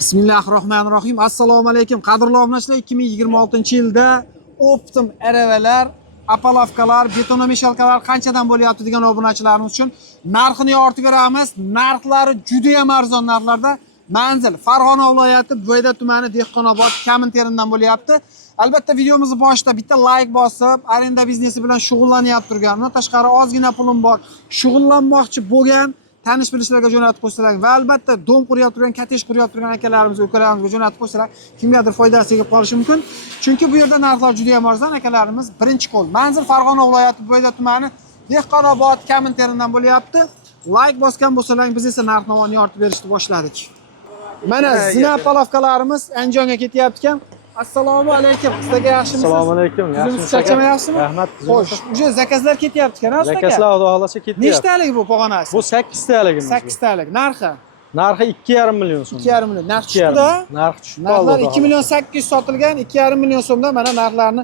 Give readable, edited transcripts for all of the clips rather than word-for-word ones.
Bismillahirrohmanirrohim. Assalomu alaykum. Qadrli obunachilar, 2026-yilda Optim aravalar, apalovkalar, betonomeshalkalar qanchadan bo'lyapti degan obunachilarimiz uchun narxini yoritib beramiz. Narxlari juda ham arzon narxlarda. Manzil Farg'ona viloyati Bo'yda tumani Dehqonobod Kaminterindan bo'lyapti. Albatta videomizni boshida bitta like bosib, arenda biznesi bilan shug'ullanyapti turganman. Tashqari ozgina pulim bor. Shug'ullanmoqchi bo'lgan tanish bilishlarga jo'natib qo'ysalar va albatta dom quryapti turgan, kotej quryapti turgan akalarimiz, ukalarimizga jo'natib qo'ysalar, kimgadir foydasi tegib qolishi mumkin. Chunki bu yerda narxlar juda ham arzon. Akalarimiz birinchi qo'l. Manzil Farg'ona viloyati Bo'yda tumani Dehqonobod Kaminterindan bo'lyapti. Like bosgan bo'lsalar, biz esa narx-navoni yoritib berishni boshladik. Mana zina palovkalarimiz Andijonga ketyapti ekan. Assalomu alaykum. Sizlarga yaxshimisiz? Assalomu alaykum. Yaxshimisiz? Charchamayapsizmi? Rahmat. Xo'sh, uje zakazlar ketyapti ekan, ustoga. Zakazlar xudo xolasa ketyapti. Nechtalik bu pog'onasi? Bu 8 taligimiz. 8 talik. Narxi? Narxi 2,5 million so'm. 2,5 million. Narx tushdi-da? Narx tushdi. Narxlar 2 million 800 sotilgan, 2,5 million so'mdan mana narxlarni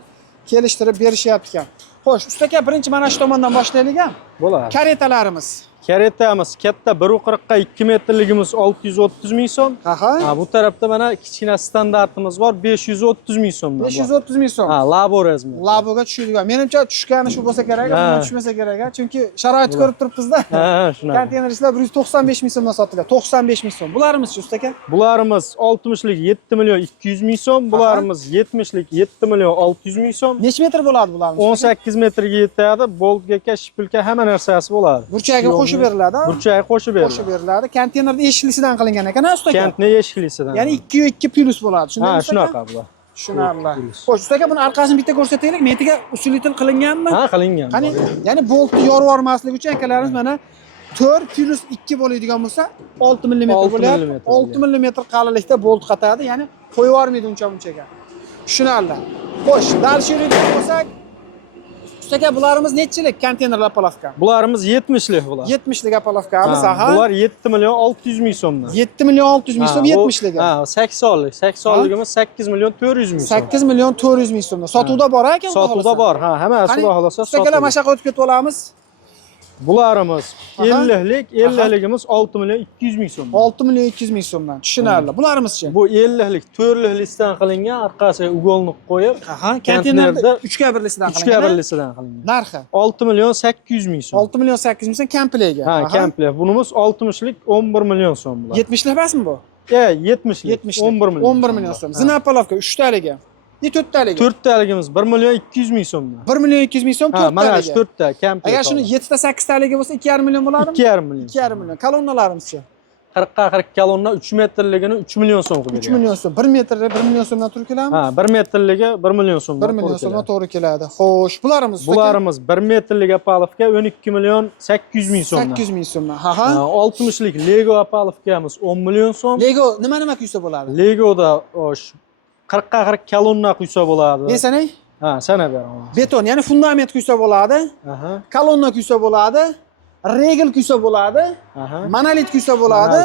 kelishtirib berishyapti ekan. Xo'sh, ustoga birinchi mana shu tomondan boshlaylik ham. Bo'ladi. Karetalarimiz. Karetamiz katta 1.40 ga 2 metrligimiz 630 ming so'm. Aha. Bu tarafda mana kichkina standartimiz bor 530 ming so'mdan. 530 ming so'm. Labo razmeri. Laboga tushadigan. Menimcha tushgani shu bo'lsa kerak, bundan tushmasa kerak, chunki sharoitni ko'rib turibmiz-da. Shunaqa. Konteyner ishlar 195 ming so'mdan sotiladi. 95 ming so'm. Bularimiz-chi ustoga? Bularimiz 60lik 7 million 200 ming so'm, bularimiz 70lik 7 million 600 ming so'm. Necha metr bo'ladi bularimiz? 18 metrga yetadi. Boltga, shpilka hamma narsasi bo'ladi. Burchagiga qo'shib beriladi. Burchaga qo'shib beriladi. Qo'shib beriladi. Konteynerda eshiklisidan qilingan ekan, ustoga. Kantni eshiklisidan. Ya'ni 2 plus bo'ladi, shundaymi? Shunaqa bular. Tushunarli. Xo'sh, ustoga buni orqasini bitta ko'rsataylik. Metiga usulitil qilinganmi? Qilingan. Qani, ya'ni boltni yorib yubormaslik uchun akalarimiz mana 4 plus 2 bo'ladigan bo'lsa 6 mm bo'lyapti. 6 mm qalinlikda bolt qatadi, ya'ni qo'yib yubormaydi uncha-munchaga. Tushunarli. Xo'sh, dalshiriydan bo'lsak, ustoga bularimiz nechilik konteynerlar apalovka? Bularimiz 70lik bular. 70lik apalovkamiz, aha. Bular 7 million 600 ming so'mdan. 7 million 600 ming so'm 70ligi. 80lik. 80ligimiz 8 million 400 ming so'm. 8 million 400 ming so'mdan. Sotuvda bor ekan, sotuvda bor. Hammasi xudo xolasa sotuvda. Ustogalar mana shu yoqqa o'tib ketib olamiz. Bularimiz 50lik, 50ligimiz 6 million 200 ming so'm. 6 million 200 ming so'mdan. Tushunarli. Bularimiz-chi? Bu 50lik, 4'likdan qilingan, orqasiga ugolni qo'yib, konteynerda 3 ga 1lisidan qilingan. 3 ga 1lisidan qilingan. Narxi 6 million 800 ming so'm. 6 million 800 ming so'm kompletga. Komplet. Bunimiz 60lik 11 million so'm bular. 70lik emasmi bu? 70lik 11 million. 11 million so'm. Zina palovka 3 taliga. 4 taliga. 4 taligimiz 1 million 200 ming so'mdan. 1 million 200 ming so'm 4 taliga. Mana shu 4 ta komplet. Agar shuni 7 ta 8 taliga bo'lsa 2,5 million bo'ladimi? 2,5 million. 2,5 million. Kolonnalarimizchi? 40 ga 40 kolonna 3 metrligini 3 million so'm qilib 3 million so'm. 1 metr 1 million so'mdan turib keladimi? 1 metrligi 1 million so'mdan. 1 million so'mdan to'g'ri keladi. Xo'sh, bularimiz Bularimiz 1 metrlik apalovka 12 million 800 ming so'mdan. 800 ming so'mdan. 60lik Lego apalovkamiz 10 million so'm. Lego nima quysa bo'ladi? Legoda 40 ga 40 kolonna quysa bo'ladi. Ne sanay? Sana beraman. Beton, ya'ni fundament quysa bo'ladi. Kolonna quysa bo'ladi. Regel quysa bo'ladi. Monolit quysa bo'ladi.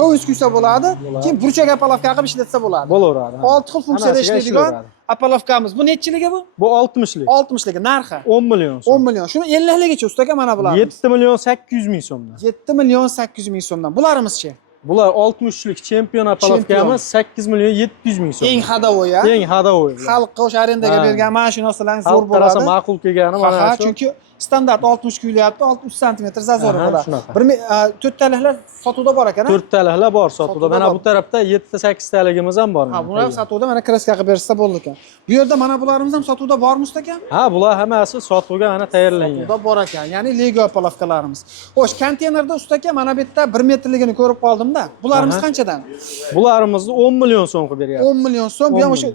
Hovuz quysa bo'ladi. Keyin burchak apalovka qilib ishlatsa bo'ladi. Bo'laveradi. 6 xil funksiyada ishlaydigan apalovkamiz. Bu nechchiligi bu? Bu 60lik. 60ligi. Narxi 10 million so'm. 10 million. Shuni 50ligicha ustoga mana bular. 7 million 800 ming so'mdan. 7 million 800 ming so'mdan. Bularimiz-chi? Bular 60lik chempion apalovkamiz 8 million 700 ming so'm. Eng hadovoy. Eng hadovoy. Xalqqa o'sha arendaga bergan mana shu narsalarning zo'r bo'ladi. Qarasa ma'qul kelgani mana shu. Chunki standart 60 kuyilyapti, 3 sm zazor bo'ladi. 4 taliklar sotuvda bor ekan. 4 taliklar bor sotuvda. Mana bu tarafda 7 ta 8 taligimiz ham bor. Bular sotuvda mana kraska qilib bersa bo'ldi ekan. Bu yerda mana bularimiz ham sotuvda bormi ustoga? Bular hammasi sotuvga mana tayyorlangan. Sotuvda bor ekan, ya'ni Lego palovkalarimiz. Xo'sh, konteynerda ustoga mana bu yerda 1 metrligini ko'rib qoldim-da. Bularimiz qanchadan? Bularimizni 10 million so'm qilib beryapti. 10 million so'm. Bu ham o'sha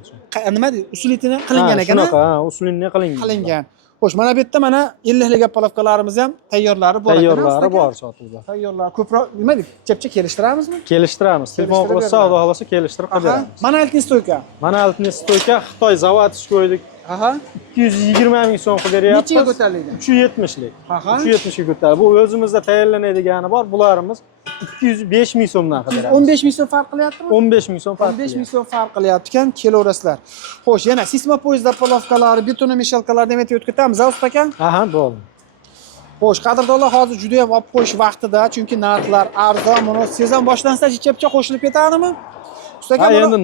nima deydi? Usulitini qilingan ekan. Shunaqa, usulini qilingan. Xo'sh, mana bu yerda mana 50lik apalovkalarimiz ham tayyorlari bor ekan. Tayyorlari bor sotuvda. Tayyorlar ko'proq nima deydi? Chepcha kelishtiramizmi? Kelishtiramiz. Telefon qilsa, xudo xolasa kelishtirib beramiz. Monolitni stoyka. Monolitni stoyka Xitoy zavodi qo'ydik. 220 ming so'm qilib beryapmiz. Nechaga ko'tarilgan? 370lik. 370 ga ko'tarildi. Bu o'zimizda tayyorlanadigan bor. Bularimiz 205 ming so'mdan qilyapti. 15 ming so'm farq qilyaptimi? 15 ming so'm farq. 15 ming so'm farq qilyapti ekan, kelaverasizlar. Xo'sh, yana sismopoyezd apalovkalari, betonomeshalkalar deb aytib ketamiz, usta aka? Bo'ldi. Xo'sh, qadrdonlar, hozir juda ham olib qo'yish vaqtida, chunki narxlar arzon, buni sezon boshlansa chepcha qo'shilib ketadimi? Usta aka, Ha, buni- endi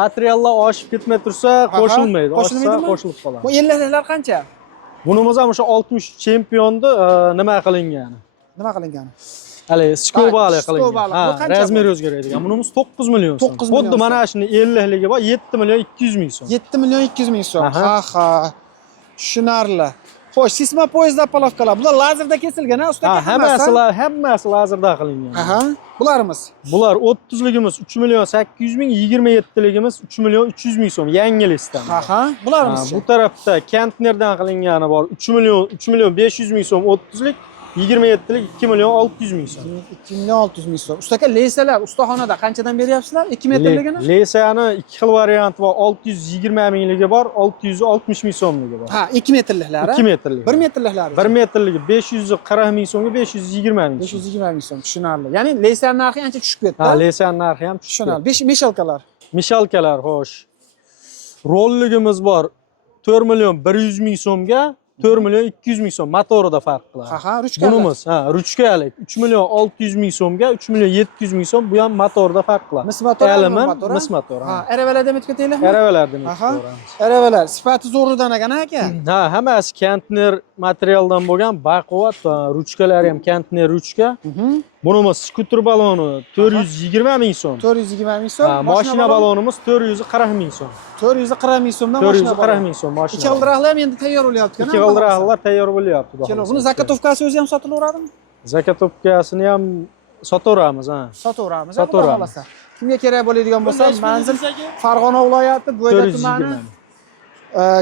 materiallar oshib ketmay tursa qo'shilmaydi. Oshsa qo'shilmaydimi? qo'shilib qoladi. bu 50 qancha? Bunimiz ham o'sha 60 chempionni nima qilingan? Nima qilingan? Hali skobali skobali. qilingan. Bu Ha, qancha razmer o'zgaradigan. Bunimiz 9 million so'm. 9 million Xuddi mana shuni 50 ligi bor, 7 million 200 ming so'm. 7 million 200 ming so'm. Aha. Ha ha. Tushunarli. Xo'sh, sisma poyezd apalovkalar. Bular lazerda kesilgan, ha, usta Ha, aka? hammasi lazerda qilingan. Aha. Bularimiz. Bular 30 ligimiz 3 million 800 ming, 27 ligimiz 3 million 300 ming so'm. Yangi listdan. Aha. Bularimiz. Bu tarafda Kentnerdan qilingani bor. 3 million 500 ming so'm 30 lik, 27 lik 2 million 600 ming so'm. 2 million 600 ming so'm. Usta aka, leysalar ustaxonada qanchadan beryapsizlar? 2 metrligini? Lesani 2 xil varianti bor. 620 mingligi bor, 660 ming so'mligi bor. Ha, 2 metrliklari. 2 metrlik. 1 metrliklari. 1 metrligi 540 ming so'mga 520 ming so'm. 520 ming so'm. Tushunarli. Ya'ni leysar narxi ancha tushib ketdi. Ha, lesan narxi ham tushdi. Tushunarli. 5 meshalkalar. Mishalkalar xo'sh. Rolligimiz bor 4 million 100 ming so'mga 4 million 200 ming so'm motorida farq qiladi. Ha, ruchkalar. Bunimiz ruchkalik 3 million 600 ming so'mga 3 million 700 ming so'm, bu ham motorida farq qiladi. Mis motor, Alimi, motor. mis motor. Ha, aravalarda mitga teglayapmi? Aravalardan Aha. ko'ramiz. Aravalar sifati zo'ridan ekan aka. Ha, hammasi Kentner materialdan bo'lgan, baquvvat, ruchkalari ham Kentner ruchka. Bunimiz skuter baloni 420 ming so'm. 420 ming so'm. Ha, mashina balonimiz 440 ming so'm. 440 ming so'mdan mashina 440 ming so'm mashina. Ikki g'ildiraklar ham endi tayyor bo'lyapti. Ikki g'ildiraklar tayyor bo'lyapti. Buni zakatovkasi o'zi ham sotilaveradimi? Zakatovkasini ham sotaveramiz, ha. Sotaveramiz. Sotaveramiz. Kimga kerak bo'ladigan bo'lsa, manzil Farg'ona viloyati, Bo'yda tumani,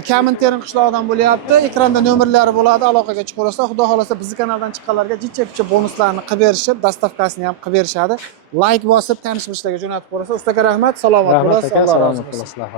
Kamintern qishlog'idan bo'lyapti. Ekranda nomerlari bo'ladi, aloqaga chiqaverasizlar. Xudo xolasa bizni kanaldan chiqqanlarga jicha-picha bonuslarni qilib berishib, dastavkasini ham qilib berishadi. Like bosib, tanish-bilishlarga jo'natib qo'yasiz. Ustaga rahmat, salomat bo'lasiz. Rahmat aka, Alloh salomat razı olsun. bo'lasizlar.